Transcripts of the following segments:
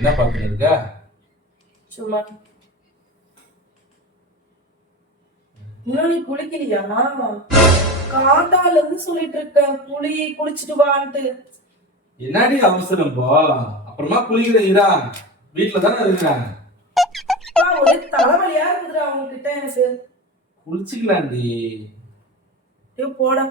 என்ன பார்த்துட்டு இருக்க? சும்மா. இன்னும் நீ குளிக்கலையா? காத்தால இருந்து சொல்லிட்டு இருக்கேன் குளிச்சுட்டு வான்ட்டு. என்னடி அவசரம் இப்போ? அப்புறமா குளிக்கிறீங்களா? வீட்டுல தானே இருக்கிறேன். ஒரே தலைவலியா இருக்குதுடா உங்ககிட்ட எனக்கு. குளிச்சுக்கலாண்டி. போடா.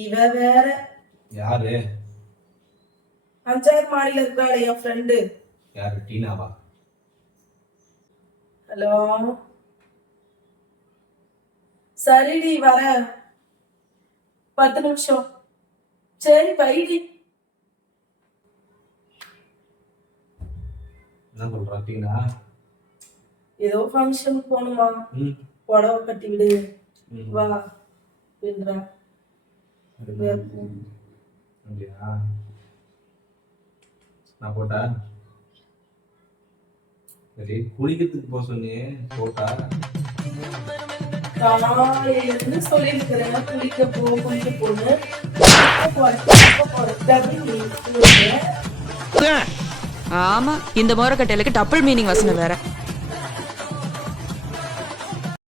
இவ வேற. யாரு? 5வது மாடியில இருக்காளே என் ஃப்ரெண்டு. யாரு? டீனாவா? ஹலோ. சரிடி வர 10 நிமிஷம். சரி வைடி. என்ன சொல்றா டீனா? ஏதோ ஃபங்க்ஷன் போணுமா, புடவை கட்டி விடு வா அப்படின்றா. அப்படியா? நான் போட்டா சரி, குளிக்கிறதுக்கு போக சொன்னேன் போட்டா. காலையிலிருந்து சொல்லியிருக்கிறேன் குளிக்க போன்னு. ஆமா, இந்த மோரக்கட்டையிலுக்கு டபுள் மீனிங் வசனம் வேற.